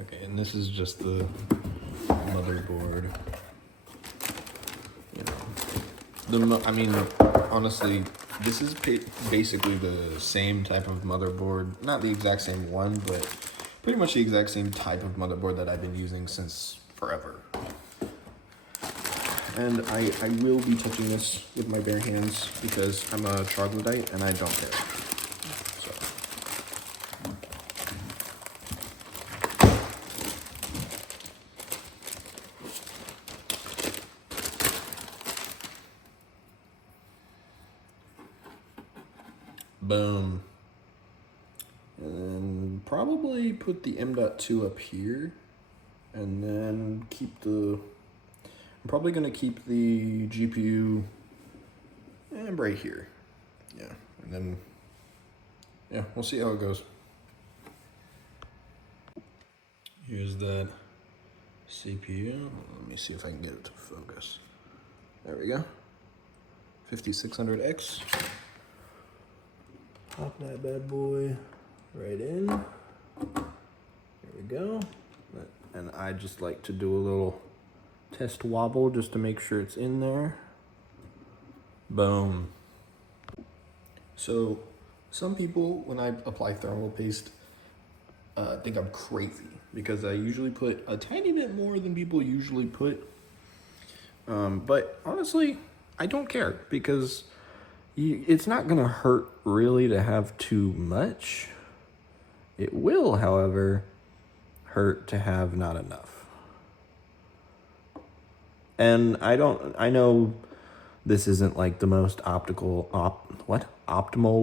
Okay, and this is just the motherboard. You know, I mean, honestly, this is basically the same type of motherboard. Not the exact same one, but pretty much the exact same type of motherboard that I've been using since forever. And I will be touching this with my bare hands because I'm a troglodyte and I don't care. So. Boom. And probably put the M.2 up here and then keep I'm probably gonna keep the GPU right here. Yeah, and then, yeah, we'll see how it goes. Here's that CPU. Let me see if I can get it to focus. There we go. 5600X. Pop that bad boy right in. There we go. And I just like to do a little test wobble just to make sure it's in there. Boom. So some people, when I apply thermal paste, think I'm crazy because I usually put a tiny bit more than people usually put. But honestly, I don't care because it's not gonna hurt really to have too much. It will, however, hurt to have not enough. And I know this isn't like the most optimal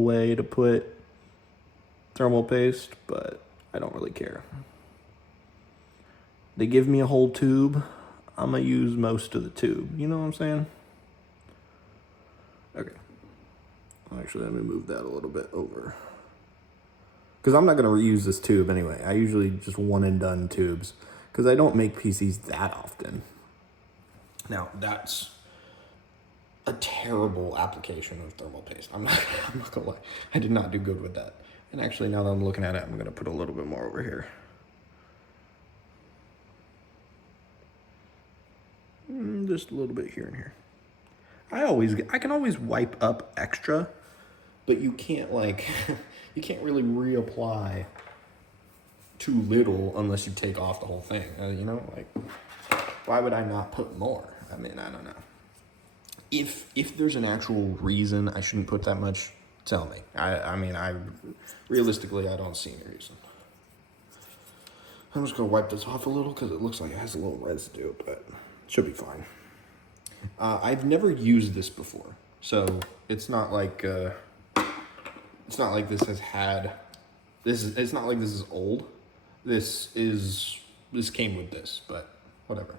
way to put thermal paste, but I don't really care. They give me a whole tube, I'm gonna use most of the tube. You know what I'm saying? Okay. Actually, let me move that a little bit over. Because I'm not gonna reuse this tube anyway. I usually just one and done tubes because I don't make PCs that often. Now, that's a terrible application of thermal paste. I'm not gonna lie. I did not do good with that. And actually, now that I'm looking at it, I'm gonna put a little bit more over here. Just a little bit here and here. I can always wipe up extra, but you can't you can't really reapply too little unless you take off the whole thing. You know, like, why would I not put more? I mean, I don't know. If there's an actual reason I shouldn't put that much, tell me. I mean, realistically, I don't see any reason. I'm just gonna wipe this off a little because it looks like it has a little residue, but it should be fine. I've never used this before, so it's not like this has had it's not like this is old. This came with this, but whatever.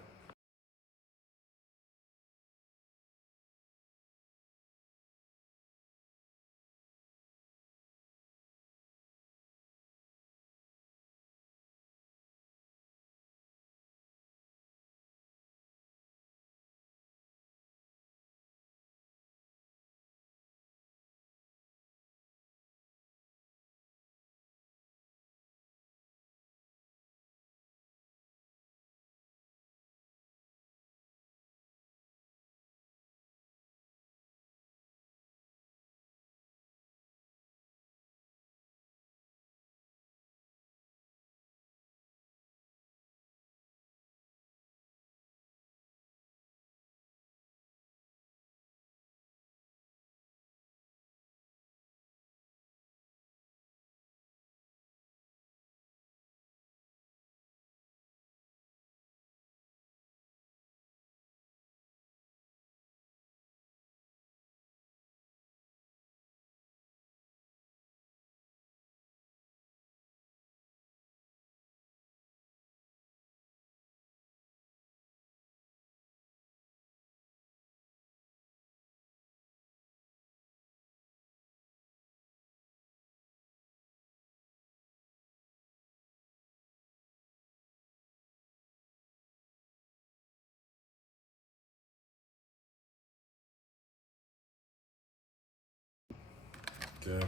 Okay.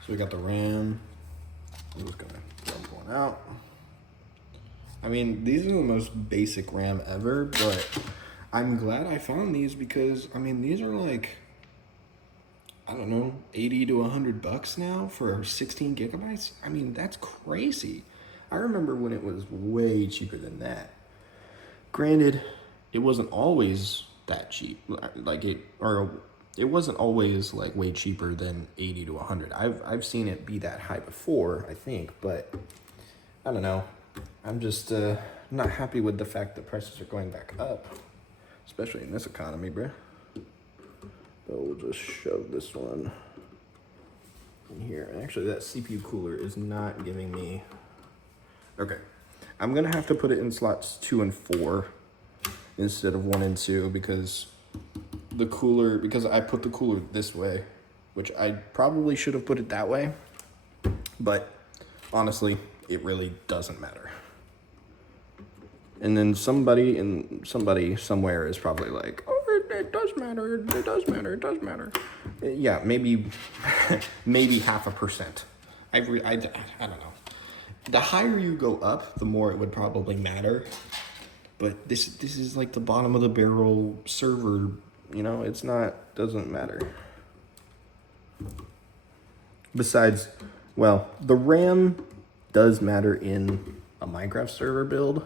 So we got the RAM. I'm just gonna dump one out. I mean, these are the most basic RAM ever, but I'm glad I found these because, I mean, these are like, I don't know, 80 to 100 bucks now for 16 gigabytes. I mean, that's crazy. I remember when it was way cheaper than that. Granted, it wasn't always that cheap. It wasn't always like way cheaper than 80 to 100. I've seen it be that high before, I think, but I don't know. I'm just not happy with the fact that prices are going back up, especially in this economy, bruh. But we'll just shove this one in here. Actually, that CPU cooler is not giving me... Okay, I'm gonna have to put it in slots 2 and 4 instead of 1 and 2 because I put the cooler this way, which I probably should have put it that way, but honestly, it really doesn't matter. And then somebody somewhere is probably like, oh, it does matter, it does matter, it does matter. Yeah, maybe 0.5%. I don't know. The higher you go up, the more it would probably matter. But this is like the bottom of the barrel server, you know, doesn't matter. Besides, well, the RAM does matter in a Minecraft server build.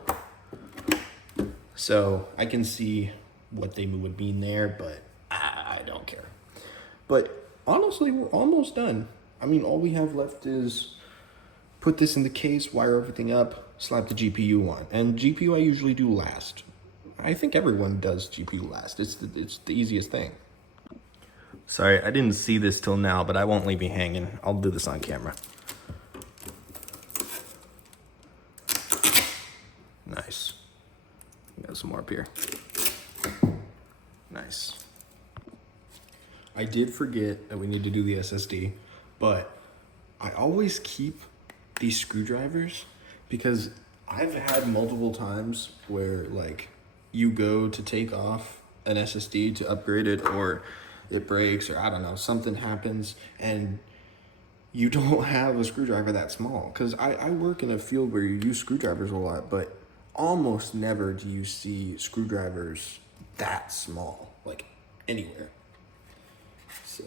So I can see what they would mean there, but I don't care. But honestly, we're almost done. I mean, all we have left is put this in the case, wire everything up, slap the GPU on. And GPU I usually do last. I think everyone does GPU last. It's the easiest thing. Sorry, I didn't see this till now, but I won't leave you hanging. I'll do this on camera. Nice. Got some more up here. Nice. I did forget that we need to do the SSD, but I always keep these screwdrivers because I've had multiple times where like you go to take off an SSD to upgrade it, or it breaks, or I don't know, something happens and you don't have a screwdriver that small. Because I work in a field where you use screwdrivers a lot, but almost never do you see screwdrivers that small, like anywhere. So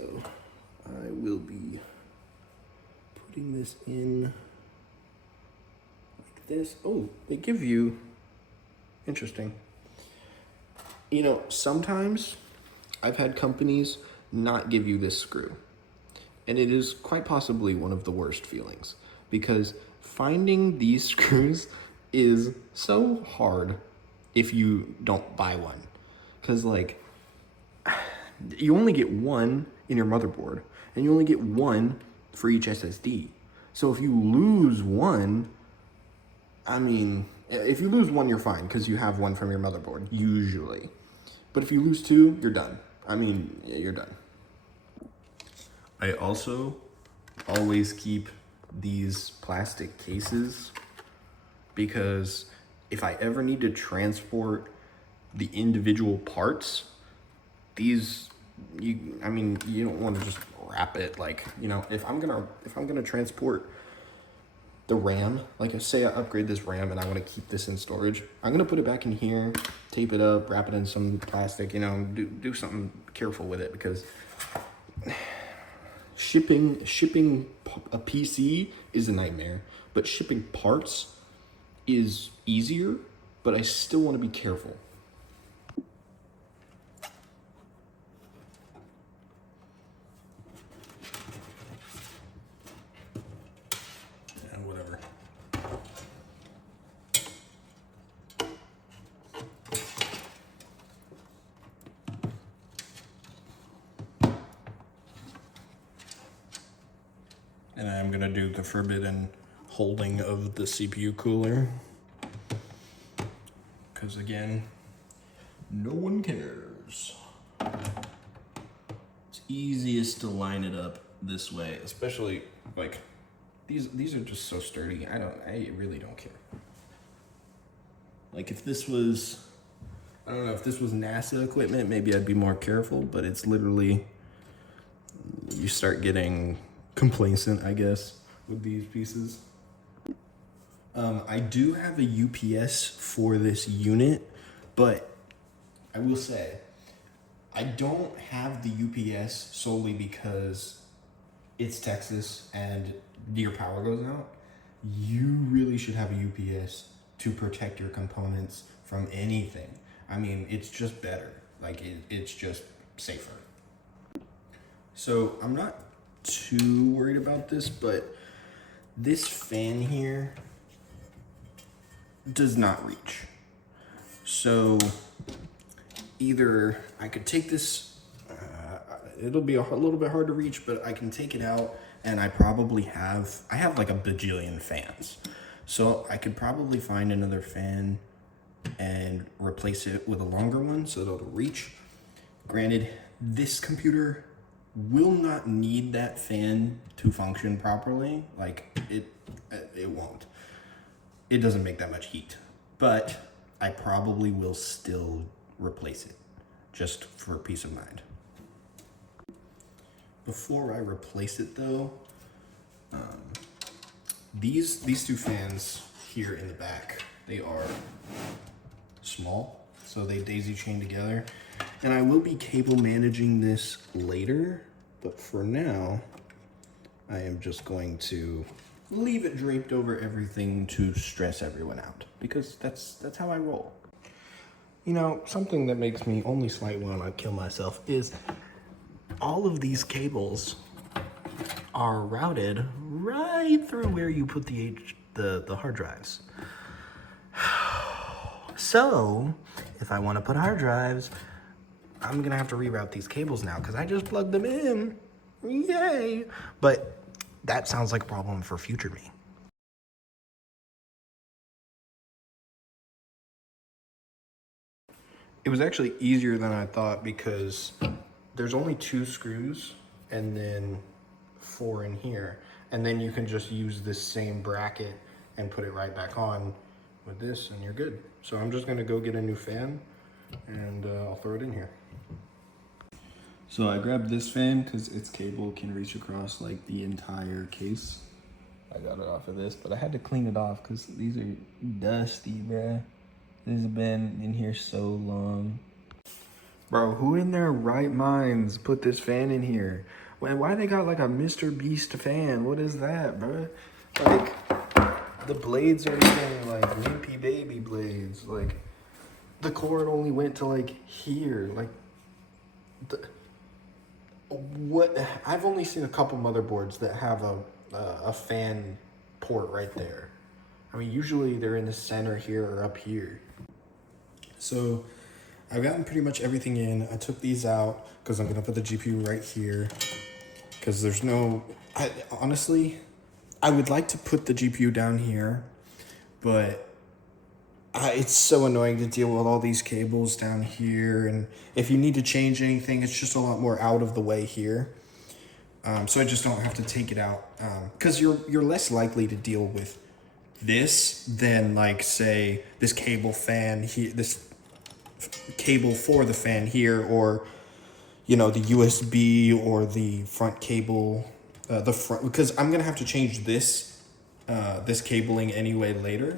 I will be putting this in like this. Oh, they give you, interesting. You know, sometimes I've had companies not give you this screw. And it is quite possibly one of the worst feelings because finding these screws is so hard if you don't buy one. Because like, you only get one in your motherboard and you only get one for each SSD. So if you lose one, I mean, if you lose one, you're fine because you have one from your motherboard, usually. But if you lose two, you're done. I mean, you're done. I also always keep these plastic cases because if I ever need to transport the individual parts, you don't want to just wrap it like, you know, if I'm gonna transport the RAM, like say I upgrade this RAM and I want to keep this in storage, I'm gonna put it back in here, tape it up, wrap it in some plastic, you know, do something careful with it because shipping a PC is a nightmare, but shipping parts is easier, but I still want to be careful. Whatever. And I'm gonna do the forbidden holding of the CPU cooler. Because again, no one cares. It's easiest to line it up this way, especially like these are just so sturdy. I really don't care. Like if this was, I don't know, if this was NASA equipment, maybe I'd be more careful, but it's literally, you start getting complacent, I guess, with these pieces. I do have a UPS for this unit, but I will say, I don't have the UPS solely because it's Texas and your power goes out. You really should have a UPS to protect your components from anything. I mean, it's just better. Like, it's just safer. So I'm not too worried about this, but this fan here does not reach. So either I could take this, it'll be a little bit hard to reach, but I can take it out, and I have like a bajillion fans. So I could probably find another fan and replace it with a longer one so that it'll reach. Granted, this computer will not need that fan to function properly. Like, it won't. It doesn't make that much heat, but I probably will still replace it just for peace of mind. Before I replace it though, these two fans here in the back, they are small, so they daisy chain together. And I will be cable managing this later, but for now, I am just going to leave it draped over everything to stress everyone out, because that's how I roll. You know, something that makes me only slightly want to kill myself is all of these cables are routed right through where you put the hard drives. So, if I want to put hard drives, I'm gonna have to reroute these cables now because I just plugged them in. Yay! But that sounds like a problem for future me. It was actually easier than I thought because there's only 2 screws and then 4 in here. And then you can just use this same bracket and put it right back on with this and you're good. So I'm just gonna go get a new fan and I'll throw it in here. So I grabbed this fan because its cable can reach across like the entire case. I got it off of this, but I had to clean it off because these are dusty, bruh. This has been in here so long. Bro, who in their right minds put this fan in here? Why they got like a Mr. Beast fan? What is that, bro? Like, the blades are even like wimpy baby blades. Like, the cord only went to like here. Like, what? I've only seen a couple motherboards that have a fan port right there. I mean, usually they're in the center here or up here. So I've gotten pretty much everything in. I took these out because I'm gonna put the GPU right here because there's no, honestly, I would like to put the GPU down here, but it's so annoying to deal with all these cables down here. And if you need to change anything, it's just a lot more out of the way here. So I just don't have to take it out because you're less likely to deal with this than like say this cable fan here, this cable for the fan here, or you know, the USB or the front cable, the front, because I'm gonna have to change this this cabling anyway later.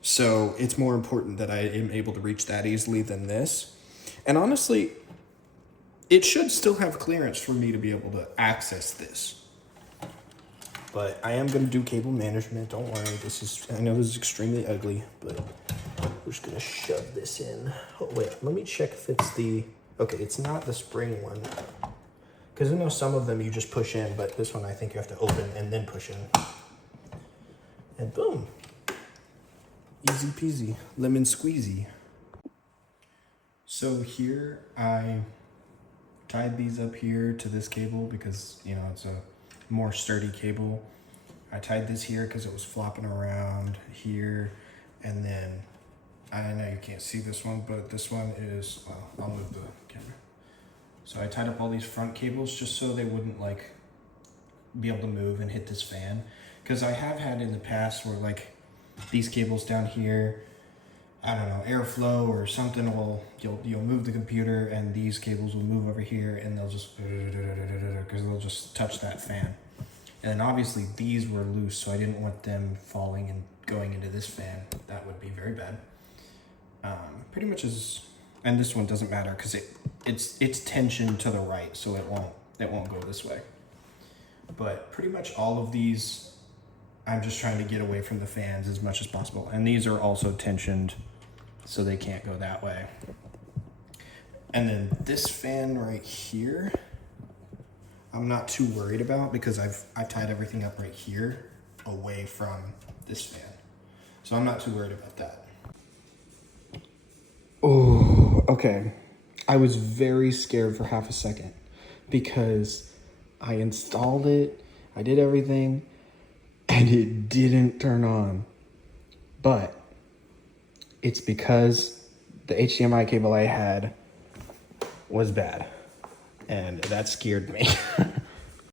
So it's more important that I am able to reach that easily than this. And honestly, it should still have clearance for me to be able to access this. But I am going to do cable management. Don't worry. I know this is extremely ugly, but we're just going to shove this in. Oh, wait. Let me check if it's the... Okay, it's not the spring one. Because I know some of them you just push in, but this one I think you have to open and then push in. And boom. Easy peasy. Lemon squeezy. So here I tied these up here to this cable because, you know, it's a more sturdy cable. I tied this here because it was flopping around here. And then, I know you can't see this one, but this one is, well, I'll move the camera. So I tied up all these front cables just so they wouldn't like be able to move and hit this fan. Because I have had in the past where like these cables down here, I don't know, airflow or something will, you'll move the computer and these cables will move over here and they'll just, because they'll just touch that fan. And then obviously these were loose, so I didn't want them falling and going into this fan. That would be very bad. Pretty much is, and this one doesn't matter because it's tension to the right, so it won't go this way. But pretty much all of these, I'm just trying to get away from the fans as much as possible. And these are also tensioned, so they can't go that way. And then this fan right here, I'm not too worried about because I've tied everything up right here away from this fan. So I'm not too worried about that. Oh, okay. I was very scared for half a second because I installed it, I did everything, and it didn't turn on. But it's because the HDMI cable I had was bad, and that scared me.